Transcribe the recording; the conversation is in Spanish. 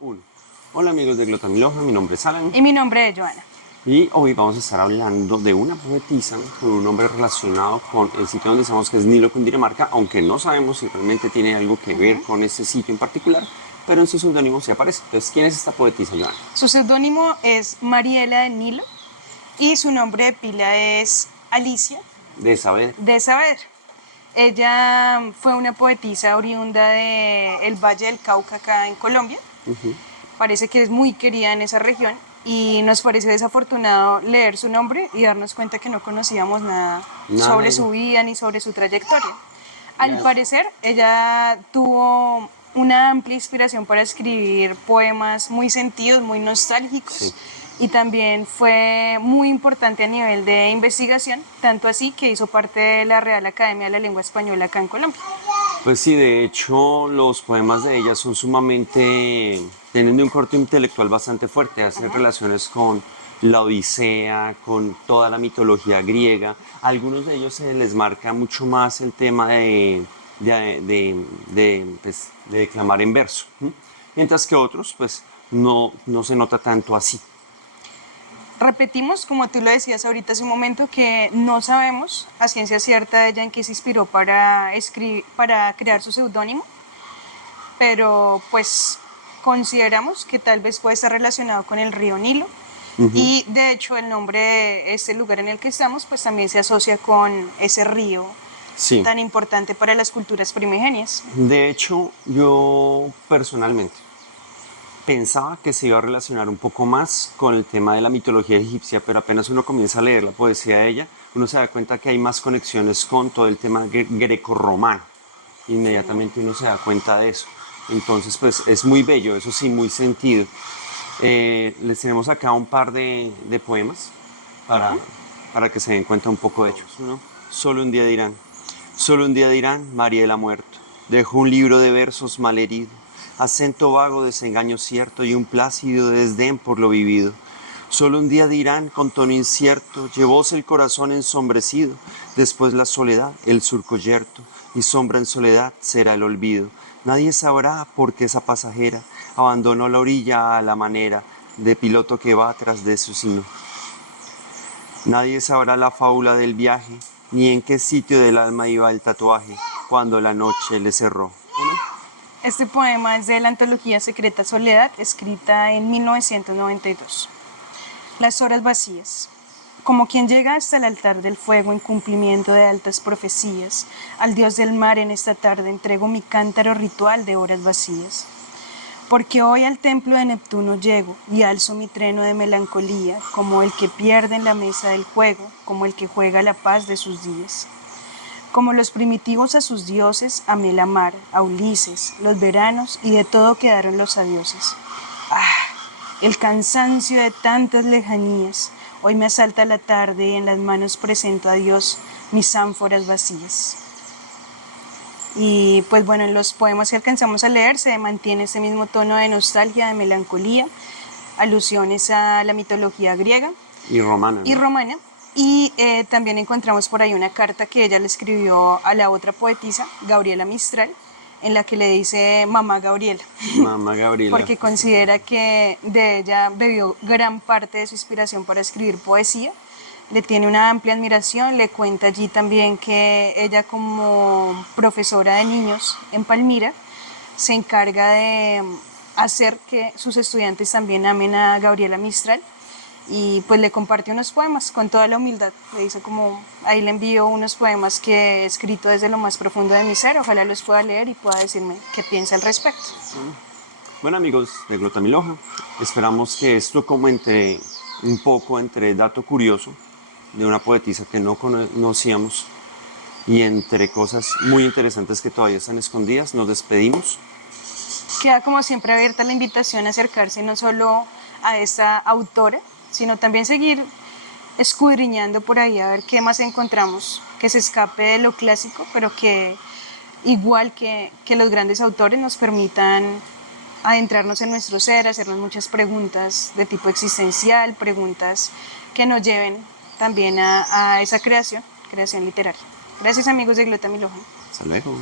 Uno. Hola amigos de Glotamiloja, mi nombre es Alan Y mi nombre es Joana. y hoy vamos a estar hablando de una poetisa con un nombre relacionado con el sitio donde estamos, que es Nilo, Cundinamarca, aunque no sabemos si realmente tiene algo que ver con este sitio en particular, pero en su seudónimo sí aparece. Entonces, ¿quién es esta poetisa, Joana? Su seudónimo es Mariela del Nilo y su nombre de pila es Alicia De saber. de Saavedra. Ella fue una poetisa oriunda del Valle del Cauca, acá en Colombia. Parece que es muy querida en esa región y nos pareció desafortunado leer su nombre y darnos cuenta que no conocíamos nada Nada de sobre ella. su vida ni sobre su trayectoria. Al Ya. parecer, ella tuvo una amplia inspiración para escribir poemas muy sentidos, muy nostálgicos. Sí. Y también fue muy importante a nivel de investigación, tanto así que hizo parte de la Real Academia de la Lengua Española acá en Colombia. Pues sí, de hecho, los poemas de ella son sumamente, tienen un corte intelectual bastante fuerte, hacen relaciones con la Odisea, con toda la mitología griega. A algunos de ellos se les marca mucho más el tema de declamar en verso, ¿m? Mientras que otros, pues, no se nota tanto así. Repetimos, como tú lo decías ahorita hace un momento, que no sabemos a ciencia cierta ella en qué se inspiró para crear su seudónimo, pero pues consideramos que tal vez puede estar relacionado con el río Nilo. Y de hecho el nombre de este lugar en el que estamos pues también se asocia con ese río Sí. tan importante para las culturas primigenias. De hecho, yo personalmente pensaba que se iba a relacionar un poco más con el tema de la mitología egipcia, pero apenas uno comienza a leer la poesía de ella, uno se da cuenta que hay más conexiones con todo el tema grecorromano. Inmediatamente uno se da cuenta de eso. Entonces, pues es muy bello, eso sí, muy sentido. Les tenemos acá un par de poemas para que se den cuenta un poco de ellos. Uno, solo un día dirán. Solo un día dirán, Mariela ha muerto. Dejó un libro de versos malherido, acento vago, desengaño cierto y un plácido desdén por lo vivido. Solo un día dirán, con tono incierto, llevóse el corazón ensombrecido, después la soledad, el surco yerto, y sombra en soledad será el olvido. Nadie sabrá por qué esa pasajera abandonó la orilla a la manera de piloto que va tras de su sino. Nadie sabrá la fábula del viaje, ni en qué sitio del alma iba el tatuaje, cuando la noche le cerró. Este poema es de la antología Secreta Soledad, escrita en 1992. Las horas vacías. Como quien llega hasta el altar del fuego en cumplimiento de altas profecías, al dios del mar en esta tarde entrego mi cántaro ritual de horas vacías. Porque hoy al templo de Neptuno llego y alzo mi treno de melancolía, como el que pierde en la mesa del juego, como el que juega la paz de sus días. Como los primitivos a sus dioses, amé la mar, a Ulises, los veranos y de todo quedaron los adioses. El cansancio de tantas lejanías, hoy me asalta la tarde y en las manos presento a Dios mis ánforas vacías. Y pues bueno, en los poemas que alcanzamos a leer se mantiene ese mismo tono de nostalgia, de melancolía, alusiones a la mitología griega Y romana, y ¿no? romana. Y también encontramos por ahí una carta que ella le escribió a la otra poetisa, Gabriela Mistral, en la que le dice mamá Gabriela, Mamá Gabriela. porque considera que de ella bebió gran parte de su inspiración para escribir poesía. Le tiene una amplia admiración, le cuenta allí también que ella como profesora de niños en Palmira se encarga de hacer que sus estudiantes también amen a Gabriela Mistral y pues le compartió unos poemas con toda la humildad. Le dice como, ahí le envío unos poemas que he escrito desde lo más profundo de mi ser, ojalá los pueda leer y pueda decirme qué piensa al respecto. Bueno amigos de Glotamiloja, esperamos que esto como entre un poco entre dato curioso de una poetisa que no conocíamos y entre cosas muy interesantes que todavía están escondidas, nos despedimos. Queda como siempre abierta la invitación a acercarse no solo a esta autora, sino también seguir escudriñando por ahí a ver qué más encontramos que se escape de lo clásico, pero que igual que los grandes autores nos permitan adentrarnos en nuestro ser, hacernos muchas preguntas de tipo existencial, preguntas que nos lleven también a esa creación literaria. Gracias amigos de Glotamiloja. Hasta luego.